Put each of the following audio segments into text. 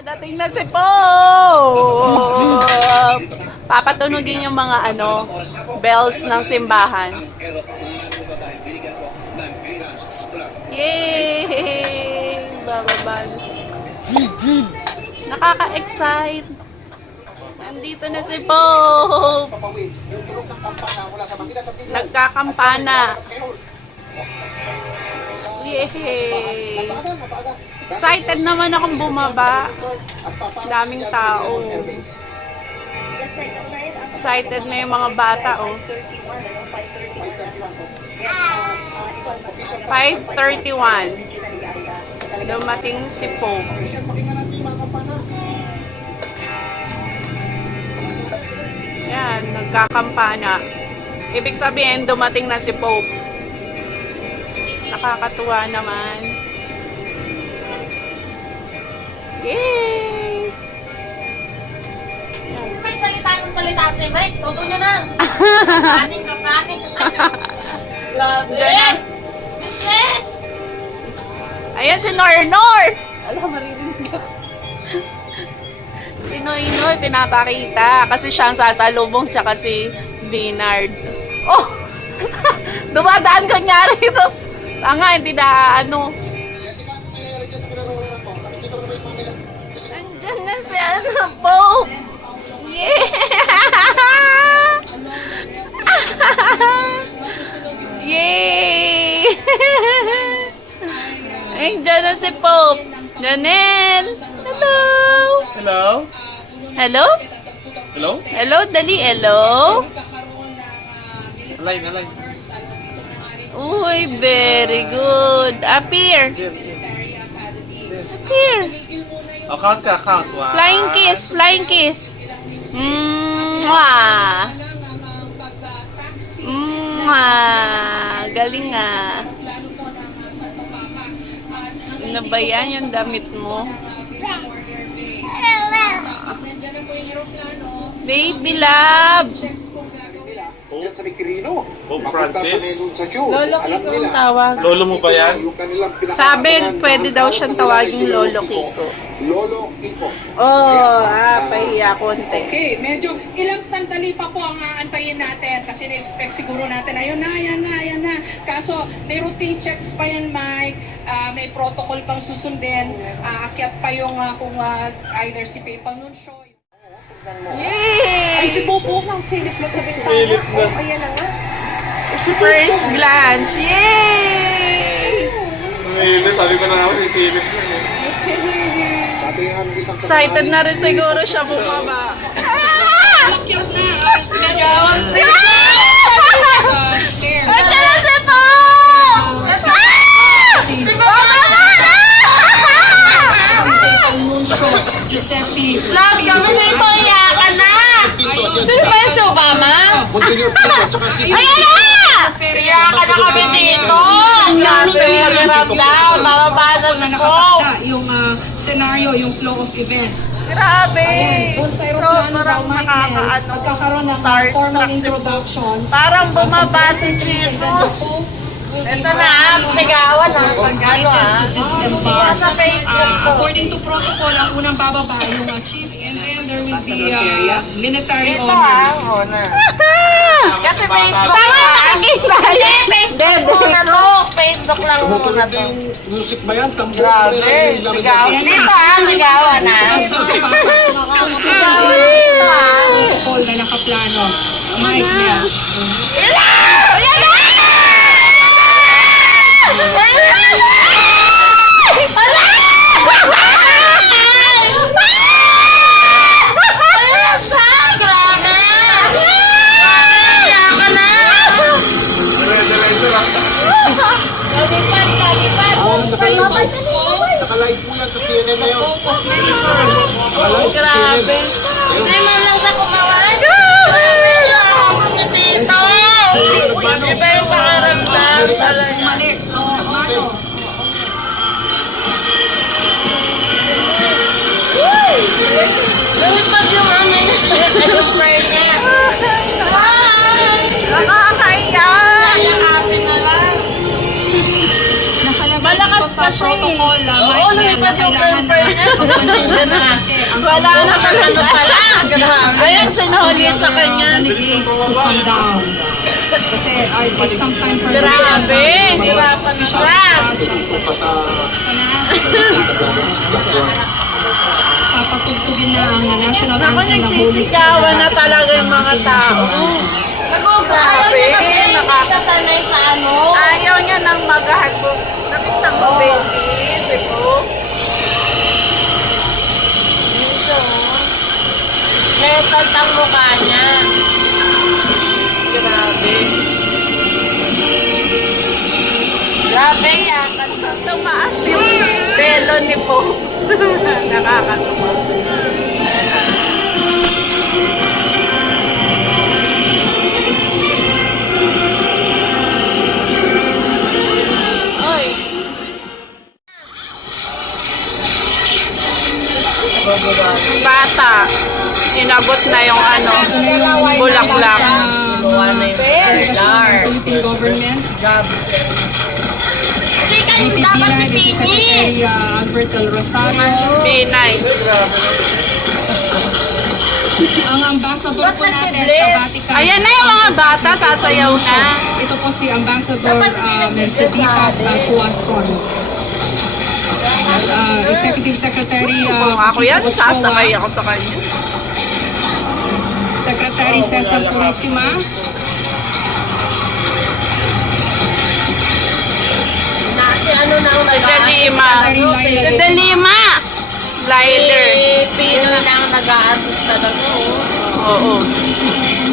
Dumadating na si Pope! Papatunugin yung mga bells ng simbahan. Yay! Bababa na siya. Nakaka-excite. Nandito na si Pope! Nagkakampana. Yay! Excited naman akong bumaba. Daming tao. Excited na yung mga bata, oh. 5:31. Dumating si Pope. Yan, nagkakampana. Ibig sabihin, dumating na si Pope. Nakakatuwa naman. Yay! May salita ng salita si Mike. Todo nyo na. Kanin ka, kanin. Diyan. Mistress! Ayan si Nor. Alam, maririnig ako. Si Noy pinapakita. Kasi siya ang sasalubong tsaka si Bernard. Oh! Dumadaan kanyari ito. Tanga, hindi na Andyan na si Pope! Yeah! Yay! Andyan na si Pope! Janelle! Hello! Hello? Hello? Hello? Hello, dali, hello? Align. Uy, very good. Appear. Appear. Oh, count ka, count. One. Flying kiss. Mwah. Mwah. Galing ah. Ano ba yan yung damit mo? Baby love. Pope Francis. Lolo Kiko ang tawag. Lolo mo ba yan? Sabi, pwede daw siyang tawaging Lolo Kiko. Lolo Kiko. Oh, pahiya konti. Okay, medyo ilang sandali pa po ang aantayin natin kasi na-expect siguro natin, ayun na. Kaso may routine checks pa yan, Mike. May protocol pang susundin. Aakyat pa yung kung either si Papal Nuncio. Ay, si Yay! Bobo ng silis magsabing Philip na. Ayan na nga. First glance. Yay! Sabi ko na nga, sisilip na. Sabi nga ng isang Excited na rin siguro siya bumaba. Aakyat na. Gawang din! Scared. Andiyan na si Po! Papal Nuncio, Giuseppe. Love, kami dito, iyakan na! Sino ba yung si Obama? Monsignor Pino, tsaka si Ayan na! Iyakan na kami dito! Sabi, ramdam, bababa na si Po! Yung scenario, yung flow of events. Grabe! Doon sa aeroplano daw, Sobrang Michael, magkakaroon ng starstruck formal si Po. introductions. Parang bumaba si Jesus! Ito na, sigawan na. Nasa Facebook ko. According to protocol, ang unang bababa yung chief and then there will be military Ito honors. Kasi Facebook ka. Hindi, Facebook muna to. Facebook lang muna tumutunog to. yung music ba yan? Tambor. Grabe, sigawan. Dito sigawan na. Sigawan dito Protocol na nakaplano. Mike niya. Yan na! Yan na! Nakalive po yan sa CNN na yun. Nakalive sa Grabe. CNN. Hindi man lang sa kumawan. Dito! Iba yung pakaramdam. Lumipad yung yung prayer niya. Nakakaiyak. Yakapin na lang. Malakas pa protocol, Oo, lumipad yung girlfriend niya. Wala na talaga pala. Grabe. Ay, ang sinuli sa kanya. delegates to come down. Kasi I take some time for Grabe. Hirapan na siya. Papatugtugin na ang national Ako, anthem na Holy nagsisigawan na talaga yung mga tao. Grabe. Siya sanay sa ano. Ayaw niya nang maghahagbo. Nakita mo, baby. Sipo. Yun siya, oh. Result ang mukha niya. Grabe. Grabe yan. Tumaas yung pelo ni Pope. Nakakatuwa. Oy. Bata. Inabot na yung ano, bulaklak. Philippine government. Hindi ka dapat Pilipinas, pipili. Secretary Albert Del Rosario. Pinay. Ang ambassador po Ba't natin nag-bless? sa Vatican. Ayan na yung mga bata, sasayaw na. Ito po si Ambassador Dapat Mercedes Tuason. Executive Secretary Kung ako yan, Otsoa, sasakay ako sa kanya. Secretary Cesar Purisima. Nasi ano na ang Sa Dalima. Sa Dalima. Lighter. Pino na ang nag-a-assist talaga. Oo.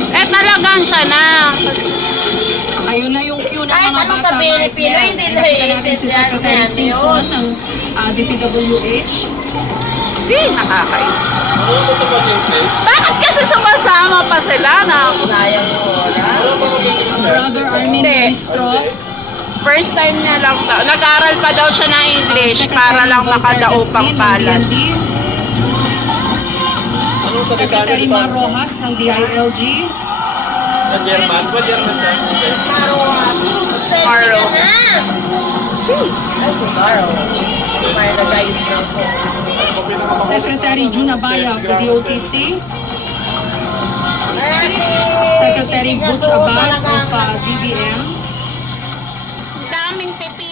Eh talagang siya na. Ayun na yung queue ng Kahit mga anong bata. sabihin ni Mike. Pino, Yan. hindi Nakita natin si naiintindihan Secretary namin Simpson yun. ng DPWH. Si, nakakais. Ano ba sa baging place? Bakit kasi sumasama pa sila na Sayang yung oras. Ano ba maging place? Brother Armin Hindi. Ministro. first time niya lang daw. Nag-aral pa daw siya ng English para lang makadaupang palad. Anong salita niya, Secretary di ba? Mar Rojas ng DILG. Na German? Ba German siya? Okay. Selfie Maro. ka na! Si. Ay, si Maro. May nag-ayos na po. Secretary Jun Abaya of the DOTC. Secretary Butch Abad of DBM. Daming pipi